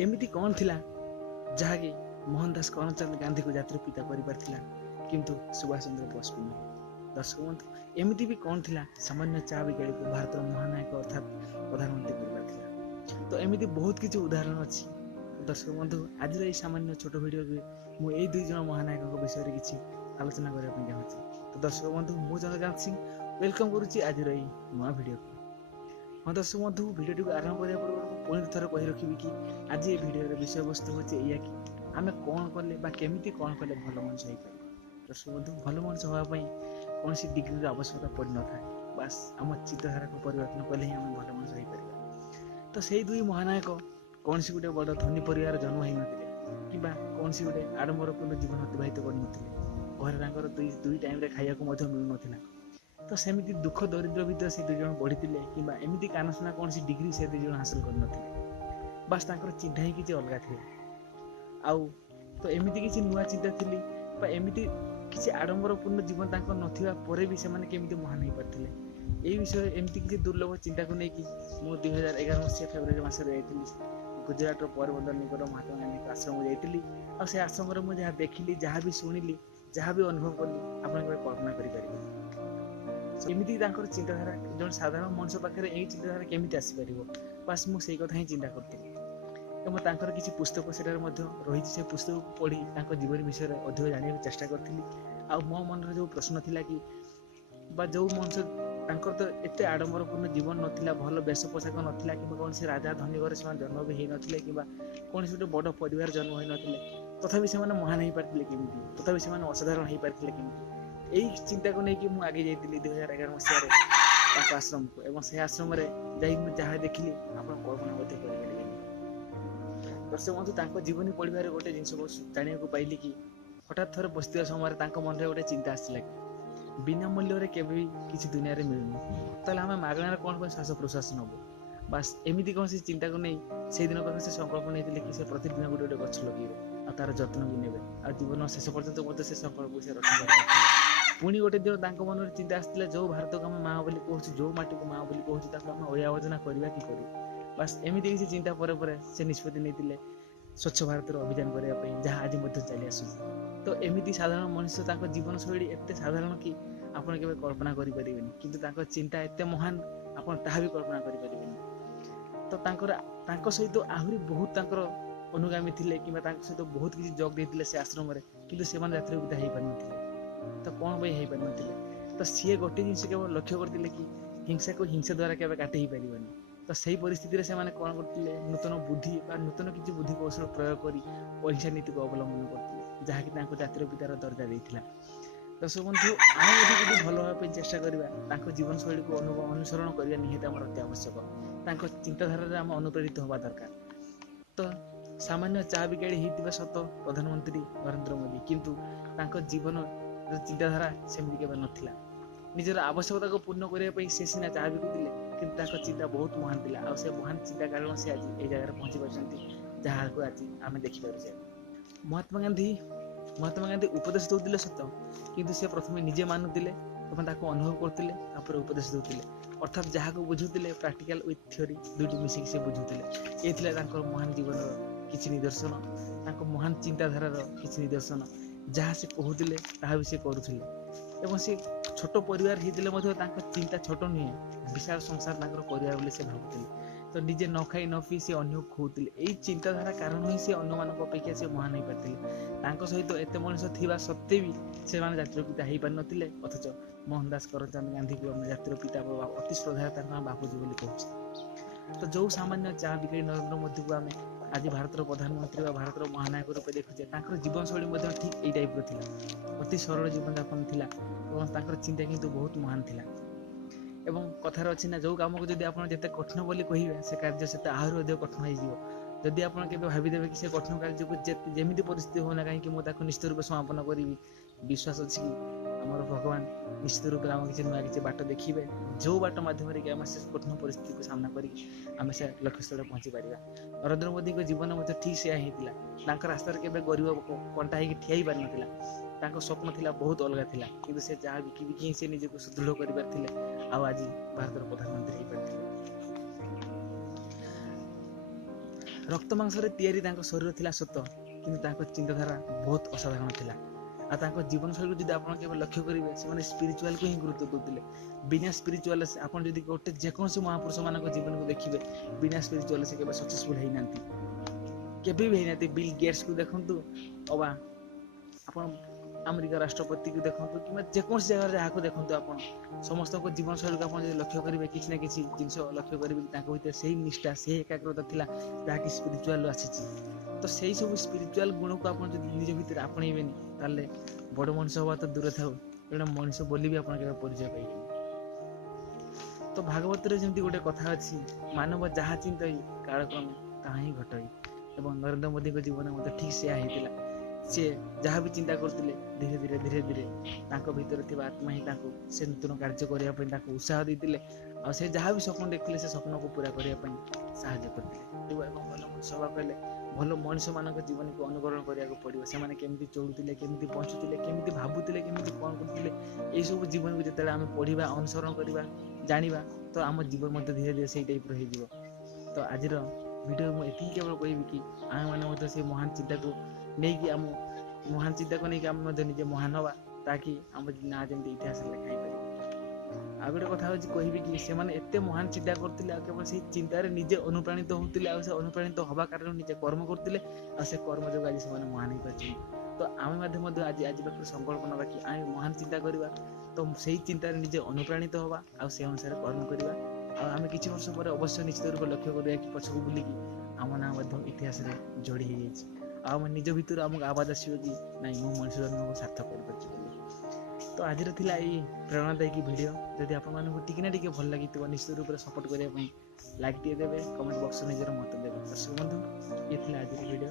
एमिति कौन थिला जहाँकि मोहनदास करमचंद गांधी को जातिर पिता कर किंतु सुभाष चंद्र बोस को नहीं। दर्शक बंधु एमिति भी कौन थिला सामान्य चा बिगाड़ी को भारत महानायक अर्थात प्रधानमंत्री कर। तो एमिति बहुत किसी उदाहरण अच्छी। दर्शक बंधु आज सामान्य छोट वीडियो मुझे दुई जन महानायक विषय में किसी आलोचना करने चाहूँगी। तो दर्शक बंधु मुझे चंद्रकांत सिंह वेलकम करुच्ची आज नुआ वीडियो को। हाँ दर्शक बंधु वीडियो को आरंभ करने पूर्व पुणी थर कही रखी कि आज ये वीडियो विषय वस्तु हूँ या कि आम कौन कले केमी कौन कले भल मनुष्य हो पार। दर्शक बंधु भल मनुष्य होगापी कौन सी डिग्री आवश्यकता पड़ न था, बास आम चिंताधारा को परिवर्तन कले ही आम भल मनुष्य हो पार। तो से दुई महानायक कौन सी गोटे बड़ धनी परिवार जन्म हो नथिले किबा कौन सी गोटे आडंबरपूर्ण जीवन अतिबाहित कर घर दुई टाइम खाया मिलू ना। तो सेमिति दुख दरिद्र भितर से दुई जन बढ़ी कि एमती कानसुना कौन सी डिग्री से दुई जन हासिल कर नथिले, बास तांकर चिंता ही किसी अलग थे। आउ तो एमती किसी नुआ चिंता थी एमती किसी आडंबरपूर्ण जीवन तांकर नथिबा परे भी सेमाने केमिति महान हो पारथिले। एई विषय एमती किसी दुर्लभ चिंता को लेकिन मु 2011 मसीहा फेब्रुआरी मासरे जाइतिली गुजरात पोरबंदर निकट महात्मा गांधी आश्रम जाइतिली। आ से आश्रम रे मु जहाँ देखिली जहाँ भी शुणिली जहाँ भी अनुभव कली आपन कल्पना करि पारिबे। एमती चिंताधारा जो साधारण मनुष्य पाखे यही चिंताधारा केमी आसीपर, बास मुझे कथा ही चिंता करी। किसी पुस्तक से रही से पुस्तक पढ़ी जीवन विषय अधिक जाना चेष्टा करी। आ मो मन जो प्रश्न थिला कि जो मनुष्य तो एत आडंबरपूर्ण जीवन नाला भल वेश पोशाक नाला कि कौन से राजा धनी घर से जन्म भी हो ना कि कौन से गोटे बड़ परिवार जन्म हो ना तथापि से महान हो पारे केमी तथापि से असाधारण हो पारे केमी। यही चिंता को लेकिन मुझे आगे जाइली 2011 मसीह आश्रम को एवं से आश्रम जहाँ देखिली आप कल्पना कर। दर्शक बंधु जीवनी पढ़ार गोटे जिन जाना पाइली कि हठात थोड़े बसता समय मन में गोटे चिंता आसला कि बिना मूल्य केवे किसी दुनिया में मिलूनी तो आम मागणार कौन श्वास प्रश्वास नबू। बास एमती कौन सी चिंता को नहीं से दिन कथा से संकल्प नहीं कि से प्रतिदिन गोटे गोटे गछ लगे और तार जत्न भी ने आ जीवन शेष पर्यटन से संकल्प से रक्षा पुणी गोटे दिन मन में चिंता आसला जो भारत को आम माँ बोली कहूँ जो माटी को माँ बोली कहूँ आम अलिया आवर्जना करवा कि करूँ। बास एमती किसी चिंता पर से निष्पत्ति नहीं स्वच्छ भारत अभियान करने जहाँ आज चली आस। तो एमती साधारण मनुष्य जीवन शैली एत साधारण कि आपड़ के कल्पना करें कि चिंता एत महान आप भी कल्पना करें। तो सहित आहरी बहुत अनुगामी थे कि सहित बहुत किसी जग देते से आश्रम कि जातिर विदा हो पार न। तो कौन भाई हो पार न तो सी गोटे जिन केवल लक्ष्य करते कि हिंसा को हिंसा द्वारा केवल काटे ही पार। तो सही परिस्थिति से मैंने कौन करते नूतन बुद्धि नूतन किसी बुद्धि कौशल प्रयोग कर अहिंसा नीति को अवलंबन करते जहाँकि जातिर पितार दर्जा देता। दर्शक बंधु आम भल भाव चेष्टा करवा जीवन शैली को अनुसरण करने निहत आम अति आवश्यक चिंताधारा आम अनुप्रेरित होगा दरकार। तो सामान्य चा बिगाड़ी होता सत प्रधानमंत्री नरेंद्र मोदी किंतु जीवन चिंताधारा सेमती केवल नाला निजर आवश्यकता को पूर्ण करने से सीना चा बिकुले कि चिंता बहुत महान थिला आ से महान चिंता कारण से आज ये जगह पहुंची पार्टी जहाँ को आज आम देखिपे। महात्मा गांधी उपदेश दूसरे सत किंतु से प्रथम निजे मानुले अनुभव करते उपदेश दूसरे अर्थात जहाँ को बुझुले प्रैक्टिकल विथ थ्योरी दुईटी मिसिक से बुझुले। ये महान जीवन किसी निदर्शन महान चिंताधारा किसी निदर्शन जहाँ से कहते भी से करुले। से छोट परिवार होते चिंता छोट नुहे विशाल संसार परिवार बोले से भावुले। तो निजे न खाई न पी से अन्य खुले यही चिंताधारा कारण ही से अन्य मान अपेक्षा से महान हो पारे। सहित एत मनुष्य थी सत्वे भी से जातिर पिता हो पार नथिले अथच मोहनदास करमचंद गांधी को जातिर पिता अति श्रद्धा बापूजी बोली कहूँ। तो जो सामान्य चा बिगाड़ी नरेंद्र मोदी को आम आज भारत प्रधानमंत्री व भारत महानायक रूप देखुचे जीवन शैली ठीक यही टाइप था अति सरल जीवन यापन था चिंता किंतु बहुत महान थिला। एवं कथार अच्छी ना जो कम को जब आप जिते कठिन बोली कहे से कार्य से आहरी अधिक कठिन होदी आप भाविदेवे कि से कठिन कार्य को जमी परिस्थिति होना कहीं मुझे निश्चित रूप समापन करी विश्वास अच्छी कि आमर भगवान निश्चित रूप से आम किसी नुआ किसी बाट देखिए जो बाट मध्यम से कठिन परिस्थिति को सामना करें से लक्ष्यस्थल पहुंची पार। नरेंद्र मोदी को जीवन ठीक से रास्तार के गरीब कंटा हो ठिया पार ना स्वप्न थिला बहुत अलग थिला किंतु से जहाँ बिकी से निजे को सुदृढ़ कर आज भारत प्रधानमंत्री हो पारे। रक्त मांसरे तैयारी तांको शरीर थिला सत किंतु तांको चिंताधारा बहुत असाधारण थिला। आ तांको जीवन शैली जदि आपण केबे लक्ष्य करिवे से माने स्पिरिचुअल को ही गुरुत्व देउतिले। बिना स्पिरिचुअल आपण जदि गोटे जेकोसी महापुरुष मानक जीवन को देखिबे बिना स्पिरिचुअल से केबे सक्सेसफुल हेइ नांती, केबे भी हेइ नांती। बिल गेट्स को देखंतु अबा आपण अमेरिका राष्ट्रपति को देखंतु कि जेकोसी जगह जहा को देखंतु आपण समस्त को जीवन शैली को आपण लक्ष्य करिवे किछि ना किछि जिंस लक्ष्य करिवे तांको भीतर सेही निष्ठा सेही एकाग्रता थिला ताकि स्पिरिचुअल आसीछि। तो सेही सब स्पिरिचुअल गुण को आपण जदि निज भीतर आपणैबेनी ताले बड़ मनुष्य हवा तो दूर थाउ एटा मनुष्य बोली भी आपण के परिचय पाइबेनी। तो भागवत रे जेमति गोटे कथा अछि मानव जहा चिंतई कालक्रम ताहा ही घटई एवं नरेंद्र मोदी को जीवन में ठीक से आइतिला। से जहाँ भी चिंता करते धीरे धीरे तांको भीतर थिबा आत्मा ही तांको से नूतन कार्य करिया पई तांको उत्साह देतिले आ से जहाँ भी स्वप्न देखथिले से स्वप्न को पूरा करिया पई सहायता करथिले। तेबा भल मनुष्य हवा पहले भल मनुष्य मानक जीवन को अनुकरण करिया को पड़िबो। से माने केमिति चलुतिले केमिति बंचुतिले केमिति भाबुतिले केमिति कोन करथिले एई सब जीवन को जतले आमे पढ़िबा अनुसरण करिबा जानिबा तो आम जीवन मध्य धीरे धीरे सेई टाइप रहि जिवो। तो आजिर वीडियो में एति केवल कहबी कि आमे माने मध्य से महान चिंता को नहीं कि आम महान चिंता को नहीं कि आम निजे महान हवा ताकि आम ना जमी इतिहास लिखाई पार। आ गोटे कथा कहबी कि से माने एते महान चिंता करथिले आ केवल से चिंतार निजे अनुप्राणित होतिले आ से अनुप्राणित हवा कारण निजे कर्म करथिले आ से कर्म जो आज से महान ही पाछि। तो आम मध्य आज पाखर संकल्प नबा कि आम महान चिंता करवा तो सही चिंतार निजे अनुप्राणित हवा आ से अनुसार कर्म करवा आ आम किछि वर्ष पर अवश्य निश्चित रूप लक्ष्य करिया कि पछकु बुलिकी आम ना मध्य इतिहास रे जोड़ी हो जाइछि। आम निज भितर आमको आवाज आसो कि नहीं मो मनुष्य जन्म को सार्थक कर। तो आज थिला एई प्रेरणादायी वीडियो जदि आपण मानकु टिके ना टिके भल लागि तो निश्चित रूप से सपोर्ट करिया पई लाइक दिए देबे कमेंट बॉक्स में निजर मत देबे। तो बंधु ये थिला आज वीडियो।